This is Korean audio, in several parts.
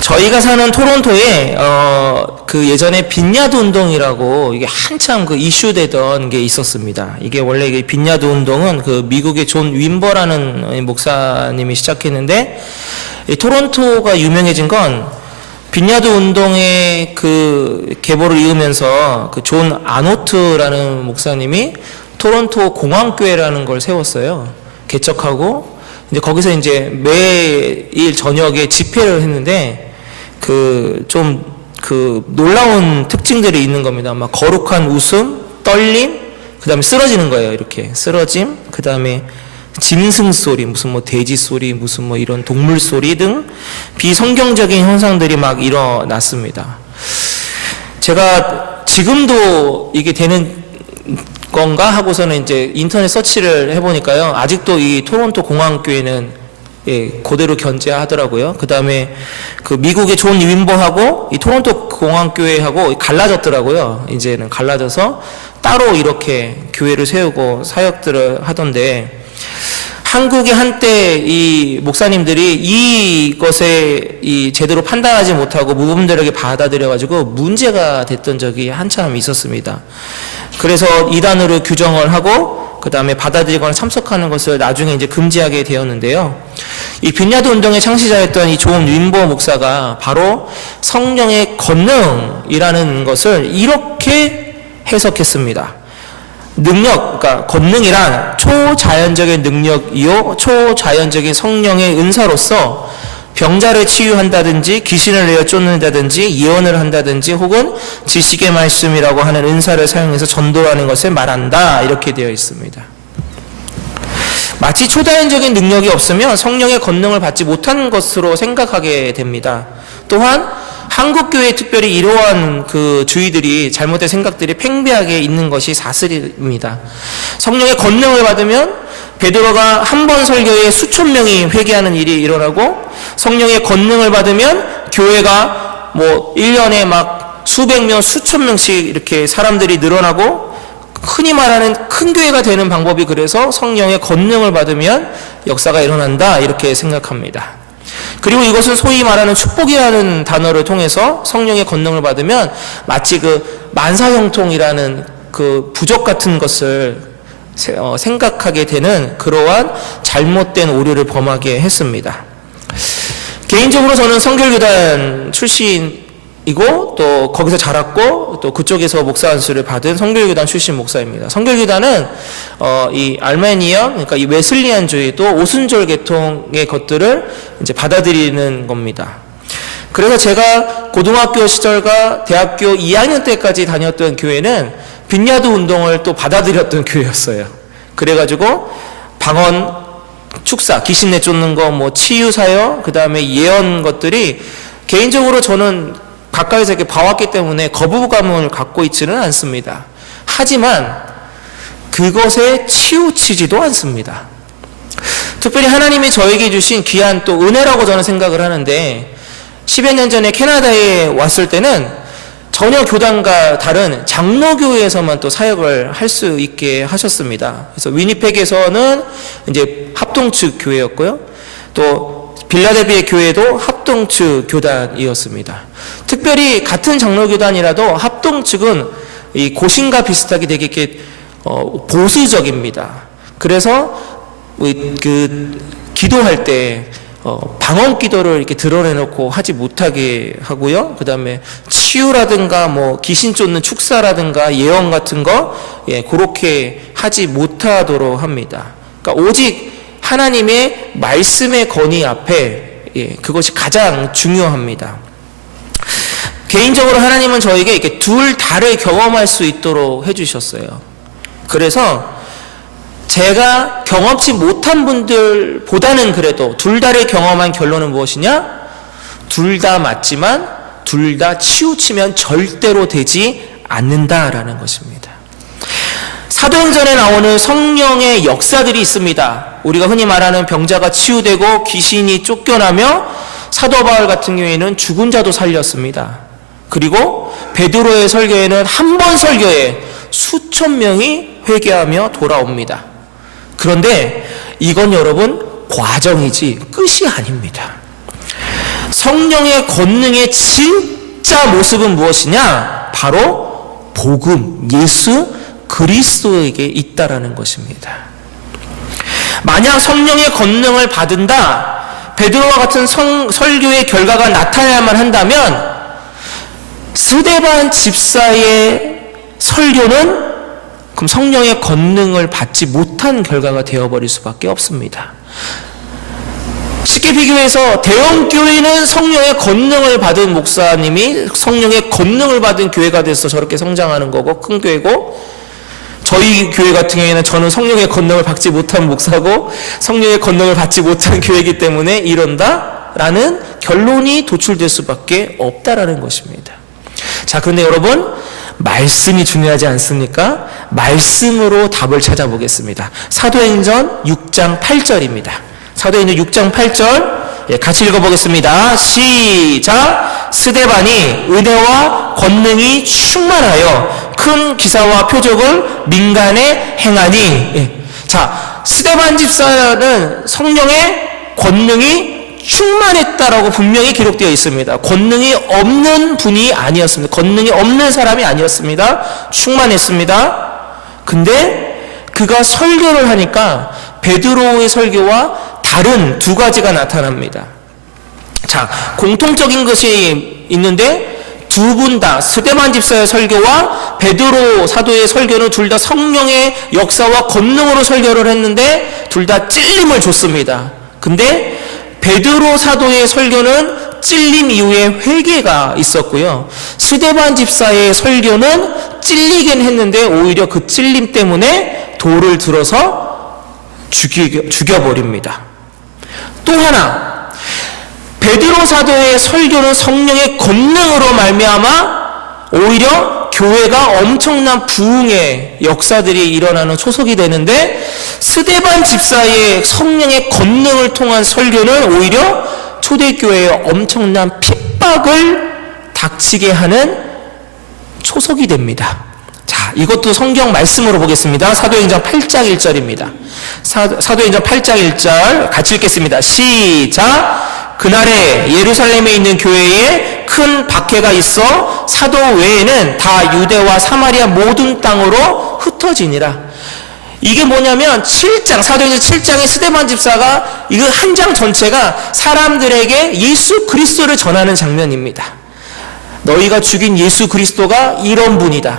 저희가 사는 토론토에 그 예전에 빈야드 운동이라고 이게 한참 그 이슈되던 게 있었습니다. 이게 원래 이 빈야드 운동은 그 미국의 존 윈버라는 목사님이 시작했는데, 이 토론토가 유명해진 건 빈야드 운동의 그 계보를 이으면서 그 존 아노트라는 목사님이 토론토 공항교회라는 걸 세웠어요. 개척하고 이제 거기서 이제 매일 저녁에 집회를 했는데 그 놀라운 특징들이 있는 겁니다. 막 거룩한 웃음, 떨림, 그 다음에 쓰러지는 거예요. 이렇게 쓰러짐, 그 다음에 짐승 소리, 무슨 뭐 돼지 소리, 무슨 뭐 이런 동물 소리 등 비성경적인 현상들이 막 일어났습니다. 제가 지금도 이게 되는 건가 하고서는 이제 인터넷 서치를 해보니까요, 아직도 이 토론토 공항교회는 그대로 견제하더라고요. 그 다음에 그 미국의 존 윈버하고 이 토론토 공항교회하고 갈라졌더라고요. 이제는 갈라져서 따로 이렇게 교회를 세우고 사역들을 하던데, 한국의 한때 이 목사님들이 이것에 이 제대로 판단하지 못하고 무분별하게 받아들여가지고 문제가 됐던 적이 한참 있었습니다. 그래서 이단으로 규정을 하고 그 다음에 받아들이거나 참석하는 것을 나중에 이제 금지하게 되었는데요. 이 빈야드 운동의 창시자였던 이 존 윈버 목사가 바로 성령의 권능이라는 것을 이렇게 해석했습니다. 능력, 그러니까 권능이란 초자연적인 능력이요, 초자연적인 성령의 은사로서 병자를 치유한다든지 귀신을 내어 쫓는다든지 예언을 한다든지 혹은 지식의 말씀이라고 하는 은사를 사용해서 전도하는 것을 말한다, 이렇게 되어 있습니다. 마치 초자연적인 능력이 없으면 성령의 권능을 받지 못한 것으로 생각하게 됩니다. 또한 한국교회 특별히 이러한 그 주의들이, 잘못된 생각들이 팽배하게 있는 것이 사실입니다. 성령의 권능을 받으면 베드로가 한 번 설교에 수천 명이 회개하는 일이 일어나고, 성령의 권능을 받으면 교회가 뭐 1년에 막 수백 명, 수천 명씩 이렇게 사람들이 늘어나고, 흔히 말하는 큰 교회가 되는 방법이 그래서 성령의 권능을 받으면 역사가 일어난다, 이렇게 생각합니다. 그리고 이것은 소위 말하는 축복이라는 단어를 통해서 성령의 권능을 받으면 마치 그 만사형통이라는 그 부족 같은 것을 생각하게 되는 그러한 잘못된 오류를 범하게 했습니다. 개인적으로 저는 성결교단 출신이고 또 거기서 자랐고 또 그쪽에서 목사 안수를 받은 성결교단 출신 목사입니다. 성결교단은 이 알메니언, 그러니까 이 웨슬리안주의 또 오순절 계통의 것들을 이제 받아들이는 겁니다. 그래서 제가 고등학교 시절과 대학교 2학년 때까지 다녔던 교회는 빈야드 운동을 또 받아들였던 교회였어요. 그래가지고 방언, 축사, 귀신 내쫓는 거, 뭐 치유 사역, 그 다음에 예언 것들이 개인적으로 저는 가까이서 이렇게 봐왔기 때문에 거부감을 갖고 있지는 않습니다. 하지만 그것에 치우치지도 않습니다. 특별히 하나님이 저에게 주신 귀한 또 은혜라고 저는 생각을 하는데, 10여 년 전에 캐나다에 왔을 때는 전혀 교단과 다른 장로교회에서만 또 사역을 할 수 있게 하셨습니다. 그래서 위니펙에서는 이제 합동측 교회였고요. 또 빌라델비아 교회도 합동측 교단이었습니다. 특별히 같은 장로교단이라도 합동측은 이 고신과 비슷하게 되게 이렇게 보수적입니다. 그래서 그 기도할 때 방언 기도를 이렇게 드러내놓고 하지 못하게 하고요. 그 다음에 치유라든가 뭐 귀신 쫓는 축사라든가 예언 같은 거 그렇게 하지 못하도록 합니다. 그러니까 오직 하나님의 말씀의 권위 앞에 그것이 가장 중요합니다. 개인적으로 하나님은 저에게 이렇게 둘 다를 경험할 수 있도록 해주셨어요. 그래서 제가 경험치 못한 분들보다는 그래도 둘 다를 경험한 결론은 무엇이냐? 둘 다 맞지만 둘 다 치우치면 절대로 되지 않는다라는 것입니다. 사도행전에 나오는 성령의 역사들이 있습니다. 우리가 흔히 말하는 병자가 치유되고 귀신이 쫓겨나며 사도 바울 같은 경우에는 죽은 자도 살렸습니다. 그리고 베드로의 설교에는 한 번 설교에 수천 명이 회개하며 돌아옵니다. 그런데 이건 여러분 과정이지 끝이 아닙니다. 성령의 권능의 진짜 모습은 무엇이냐? 바로 복음, 예수 그리스도에게 있다라는 것입니다. 만약 성령의 권능을 받은다, 베드로와 같은 설교의 결과가 나타나야만 한다면 스데반 집사의 설교는 그럼 성령의 권능을 받지 못한 결과가 되어버릴 수밖에 없습니다. 쉽게 비교해서 대형교회는 성령의 권능을 받은 목사님이 성령의 권능을 받은 교회가 돼서 저렇게 성장하는 거고 큰 교회고, 저희 교회 같은 경우에는 저는 성령의 권능을 받지 못한 목사고 성령의 권능을 받지 못한 교회이기 때문에 이런다라는 결론이 도출될 수밖에 없다라는 것입니다. 자, 그런데 여러분, 말씀이 중요하지 않습니까? 말씀으로 답을 찾아보겠습니다. 사도행전 6장 8절입니다. 사도행전 6장 8절 같이 읽어보겠습니다. 시작! 스데반이 은혜와 권능이 충만하여 큰 기사와 표적을 민간에 행하니. 자, 스데반 집사는 성령의 권능이 충만했다라고 분명히 기록되어 있습니다. 권능이 없는 분이 아니었습니다. 권능이 없는 사람이 아니었습니다. 충만했습니다. 근데 그가 설교를 하니까 베드로의 설교와 다른 두 가지가 나타납니다. 자, 공통적인 것이 있는데 두 분 다 스데반 집사의 설교와 베드로 사도의 설교는 둘 다 성령의 역사와 권능으로 설교를 했는데 둘 다 찔림을 줬습니다. 근데 베드로 사도의 설교는 찔림 이후에 회개가 있었고요. 스데반 집사의 설교는 찔리긴 했는데 오히려 그 찔림 때문에 돌을 들어서 죽여버립니다. 또 하나, 베드로 사도의 설교는 성령의 권능으로 말미암아 오히려 교회가 엄청난 부흥의 역사들이 일어나는 초석이 되는데, 스데반 집사의 성령의 권능을 통한 설교는 오히려 초대교회의 엄청난 핍박을 닥치게 하는 초석이 됩니다. 자, 이것도 성경 말씀으로 보겠습니다. 사도행전 8장 1절입니다. 사도행전 8장 1절 같이 읽겠습니다. 시작! 그날에 예루살렘에 있는 교회에 큰 박해가 있어 사도 외에는 다 유대와 사마리아 모든 땅으로 흩어지니라. 이게 뭐냐면 7장, 사도행전 7장의 스데반 집사가 이거 한 장 전체가 사람들에게 예수 그리스도를 전하는 장면입니다. 너희가 죽인 예수 그리스도가 이런 분이다.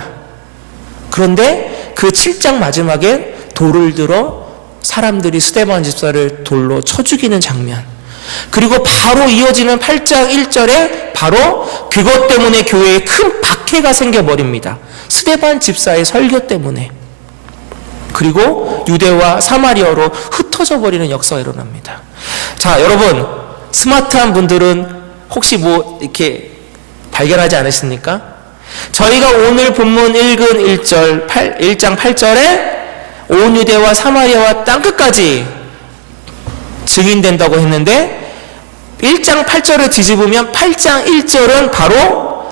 그런데 그 7장 마지막에 돌을 들어 사람들이 스데반 집사를 돌로 쳐 죽이는 장면. 그리고 바로 이어지는 8장 1절에 바로 그것 때문에 교회에 큰 박해가 생겨버립니다. 스데반 집사의 설교 때문에. 그리고 유대와 사마리아로 흩어져 버리는 역사가 일어납니다. 자, 여러분, 스마트한 분들은 혹시 뭐 이렇게 발견하지 않으십니까? 저희가 오늘 본문 읽은 1장 8절에 온 유대와 사마리아와 땅끝까지 증인된다고 했는데 1장 8절을 뒤집으면 8장 1절은 바로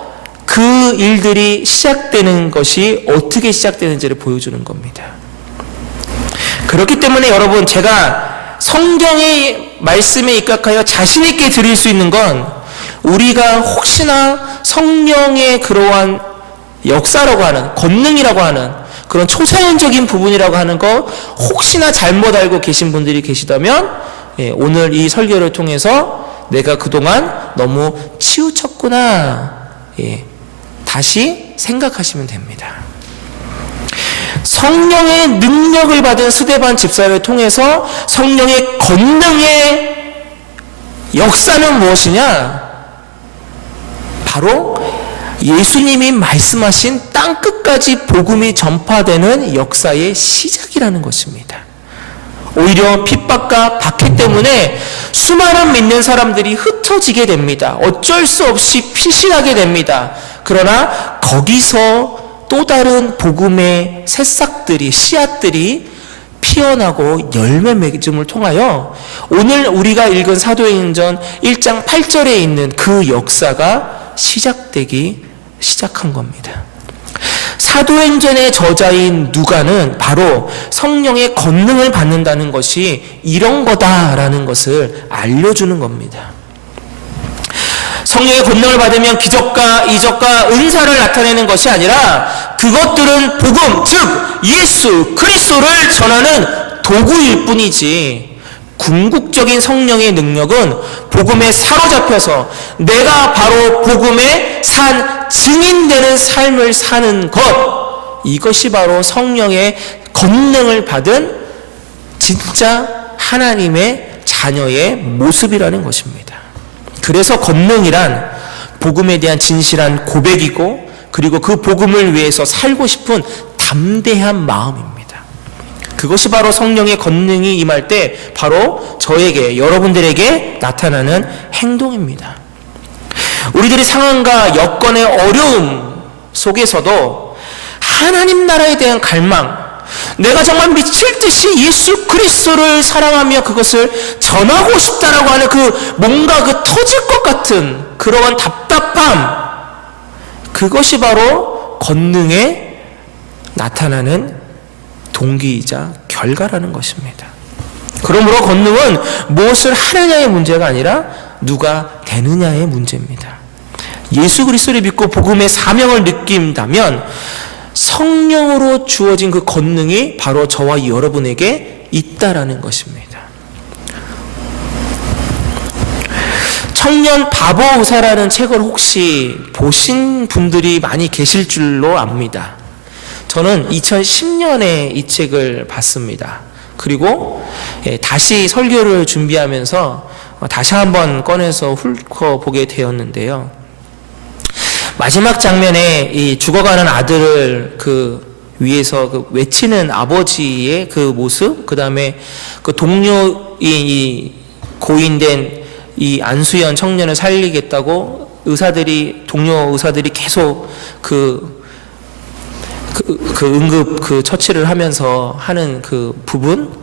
그 일들이 시작되는 것이 어떻게 시작되는지를 보여주는 겁니다. 그렇기 때문에 여러분, 제가 성경의 말씀에 입각하여 자신 있게 드릴 수 있는 건 우리가 혹시나 성령의 그러한 역사라고 하는, 권능이라고 하는 그런 초자연적인 부분이라고 하는 거 혹시나 잘못 알고 계신 분들이 계시다면 오늘 이 설교를 통해서 내가 그동안 너무 치우쳤구나, 다시 생각하시면 됩니다. 성령의 능력을 받은 스데반 집사를 통해서 성령의 권능의 역사는 무엇이냐? 바로 예수님이 말씀하신 땅끝까지 복음이 전파되는 역사의 시작이라는 것입니다. 오히려 핍박과 박해 때문에 수많은 믿는 사람들이 흩어지게 됩니다. 어쩔 수 없이 피신하게 됩니다. 그러나 거기서 또 다른 복음의 새싹들이, 씨앗들이 피어나고 열매 맺음을 통하여 오늘 우리가 읽은 사도행전 1장 8절에 있는 그 역사가 시작한 겁니다. 사도행전의 저자인 누가는 바로 성령의 권능을 받는다는 것이 이런 거다라는 것을 알려주는 겁니다. 성령의 권능을 받으면 기적과 이적과 은사를 나타내는 것이 아니라 그것들은 복음, 즉 예수 그리스도를 전하는 도구일 뿐이지, 궁극적인 성령의 능력은 복음에 사로잡혀서 내가 바로 복음의 산 증인되는 삶을 사는 것, 이것이 바로 성령의 권능을 받은 진짜 하나님의 자녀의 모습이라는 것입니다. 그래서 권능이란 복음에 대한 진실한 고백이고, 그리고 그 복음을 위해서 살고 싶은 담대한 마음입니다. 그것이 바로 성령의 권능이 임할 때 바로 저에게, 여러분들에게 나타나는 행동입니다. 우리들의 상황과 여건의 어려움 속에서도 하나님 나라에 대한 갈망, 내가 정말 미칠 듯이 예수 그리스도를 사랑하며 그것을 전하고 싶다라고 하는 그 뭔가 그 터질 것 같은 그러한 답답함, 그것이 바로 권능에 나타나는 동기이자 결과라는 것입니다. 그러므로 권능은 무엇을 하느냐의 문제가 아니라 누가 되느냐의 문제입니다. 예수 그리스도를 믿고 복음의 사명을 느낀다면 성령으로 주어진 그 권능이 바로 저와 여러분에게 있다라는 것입니다. 청년 바보 의사라는 책을 혹시 보신 분들이 많이 계실 줄로 압니다. 저는 2010년에 이 책을 봤습니다. 그리고 다시 설교를 준비하면서 다시 한번 꺼내서 훑어보게 되었는데요. 마지막 장면에 이 죽어가는 아들을 위에서 외치는 아버지의 그 모습, 그 다음에 그 동료인 고인된 이 안수연 청년을 살리겠다고 동료 의사들이 계속 응급 처치를 하면서 하는 그 부분,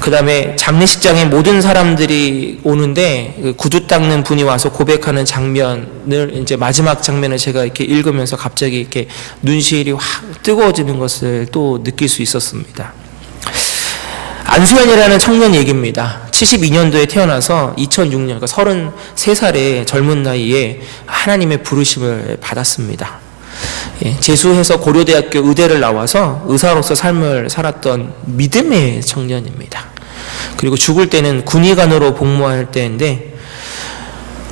그 다음에 장례식장에 모든 사람들이 오는데 구두 닦는 분이 와서 고백하는 장면을, 이제 마지막 장면을 제가 이렇게 읽으면서 갑자기 이렇게 눈시울이 확 뜨거워지는 것을 또 느낄 수 있었습니다. 안수연이라는 청년 얘기입니다. 72년도에 태어나서 2006년, 그러니까 33살의 젊은 나이에 하나님의 부르심을 받았습니다. 재수해서 고려대학교 의대를 나와서 의사로서 삶을 살았던 믿음의 청년입니다. 그리고 죽을 때는 군의관으로 복무할 때인데,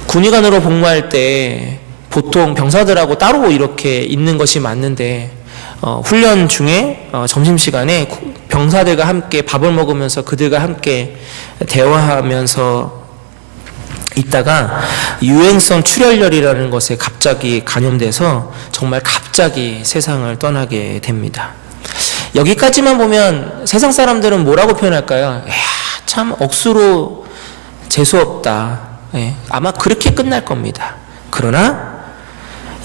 군의관으로 복무할 때 보통 병사들하고 따로 이렇게 있는 것이 맞는데, 훈련 중에 점심시간에 병사들과 함께 밥을 먹으면서 그들과 함께 대화하면서 있다가 유행성 출혈열이라는 것에 갑자기 감염돼서 정말 갑자기 세상을 떠나게 됩니다. 여기까지만 보면 세상 사람들은 뭐라고 표현할까요? 이야, 참 억수로 재수없다. 아마 그렇게 끝날 겁니다. 그러나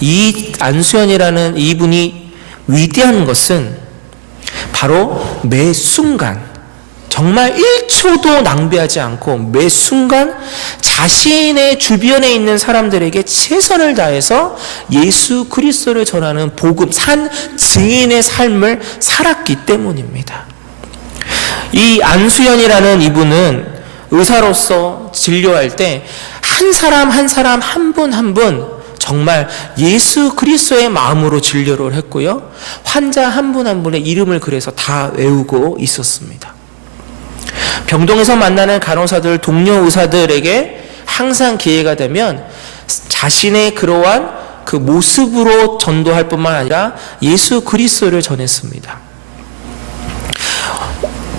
이 안수연이라는 이분이 위대한 것은 바로 매 순간, 정말 1초도 낭비하지 않고 매 순간 자신의 주변에 있는 사람들에게 최선을 다해서 예수 그리스도를 전하는 복음, 산 증인의 삶을 살았기 때문입니다. 이 안수연이라는 이분은 의사로서 진료할 때 한 사람 한 사람, 한 분 한 분 정말 예수 그리스도의 마음으로 진료를 했고요. 환자 한 분 한 분의 이름을 그래서 다 외우고 있었습니다. 병동에서 만나는 간호사들, 동료 의사들에게 항상 기회가 되면 자신의 그러한 그 모습으로 전도할 뿐만 아니라 예수 그리스도를 전했습니다.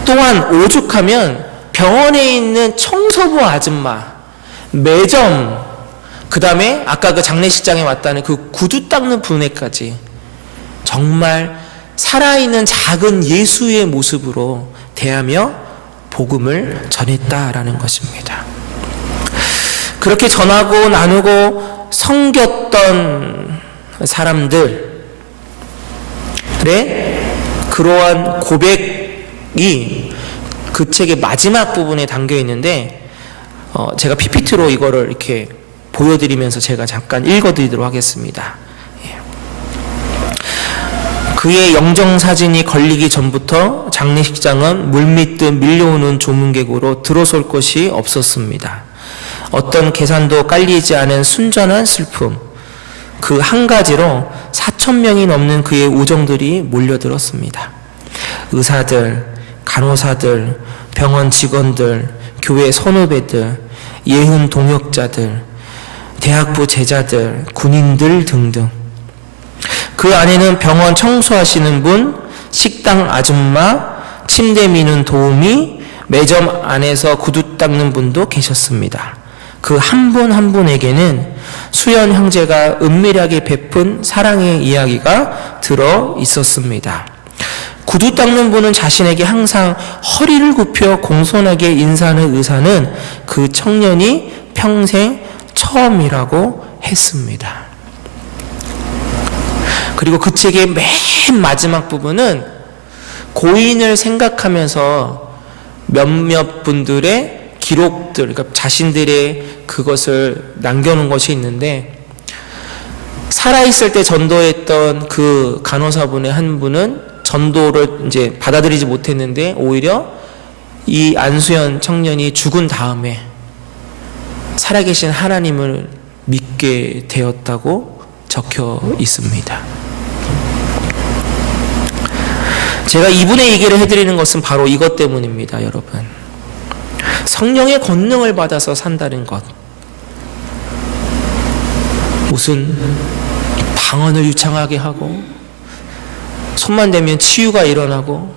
또한 오죽하면 병원에 있는 청소부 아줌마, 매점, 그 다음에 아까 그 장례식장에 왔다는 그 구두 닦는 분에까지 정말 살아있는 작은 예수의 모습으로 대하며 복음을 전했다라는 것입니다. 그렇게 전하고 나누고 섬겼던 사람들의 그러한 고백이 그 책의 마지막 부분에 담겨 있는데, 제가 PPT로 이거를 이렇게 보여드리면서 제가 잠깐 읽어드리도록 하겠습니다. 그의 영정사진이 걸리기 전부터 장례식장은 물밀듯 밀려오는 조문객으로 들어설 곳이 없었습니다. 어떤 계산도 깔리지 않은 순전한 슬픔, 그 한 가지로 4,000명이 넘는 그의 우정들이 몰려들었습니다. 의사들, 간호사들, 병원 직원들, 교회 선후배들, 예훈 동역자들, 대학부 제자들, 군인들 등등. 그 안에는 병원 청소하시는 분, 식당 아줌마, 침대 미는 도우미, 매점 안에서 구두 닦는 분도 계셨습니다. 그 한 분 한 분에게는 수연 형제가 은밀하게 베푼 사랑의 이야기가 들어 있었습니다. 구두 닦는 분은 자신에게 항상 허리를 굽혀 공손하게 인사하는 의사는 그 청년이 평생 처음이라고 했습니다. 그리고 그 책의 맨 마지막 부분은 고인을 생각하면서 몇몇 분들의 기록들, 그러니까 자신들의 그것을 남겨놓은 것이 있는데, 살아있을 때 전도했던 그 간호사분의 한 분은 전도를 이제 받아들이지 못했는데, 오히려 이 안수연 청년이 죽은 다음에 살아계신 하나님을 믿게 되었다고 적혀 있습니다. 제가 이분의 얘기를 해드리는 것은 바로 이것 때문입니다, 여러분. 성령의 권능을 받아서 산다는 것. 무슨 방언을 유창하게 하고, 손만 대면 치유가 일어나고,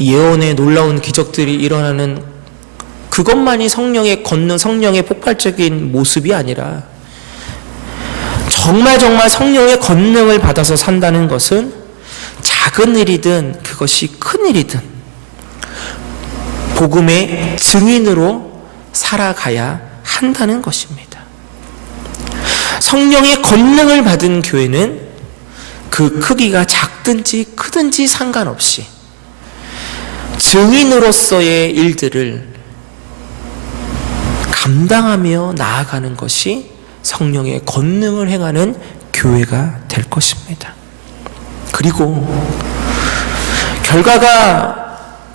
예언의 놀라운 기적들이 일어나는 그것만이 성령의 권능, 성령의 폭발적인 모습이 아니라, 정말 성령의 권능을 받아서 산다는 것은 작은 일이든 그것이 큰 일이든 복음의 증인으로 살아가야 한다는 것입니다. 성령의 권능을 받은 교회는 그 크기가 작든지 크든지 상관없이 증인으로서의 일들을 감당하며 나아가는 것이 성령의 권능을 행하는 교회가 될 것입니다. 그리고 결과가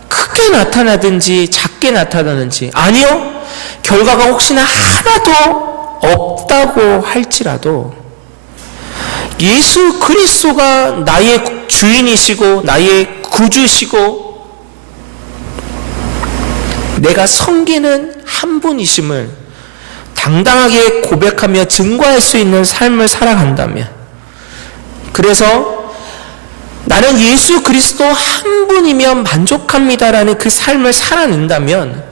크게 나타나든지 작게 나타나든지, 아니요, 결과가 혹시나 하나도 없다고 할지라도 예수 그리스도가 나의 주인이시고 나의 구주시고 내가 섬기는 한 분이심을 당당하게 고백하며 증거할 수 있는 삶을 살아간다면, 그래서 나는 예수 그리스도 한 분이면 만족합니다라는 그 삶을 살아낸다면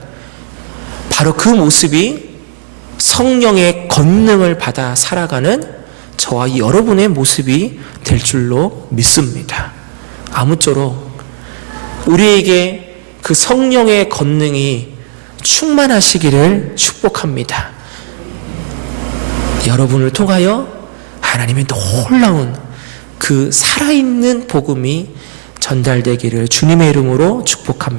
바로 그 모습이 성령의 권능을 받아 살아가는 저와 여러분의 모습이 될 줄로 믿습니다. 아무쪼록 우리에게 그 성령의 권능이 충만하시기를 축복합니다. 여러분을 통하여 하나님의 놀라운 그 살아있는 복음이 전달되기를 주님의 이름으로 축복합니다.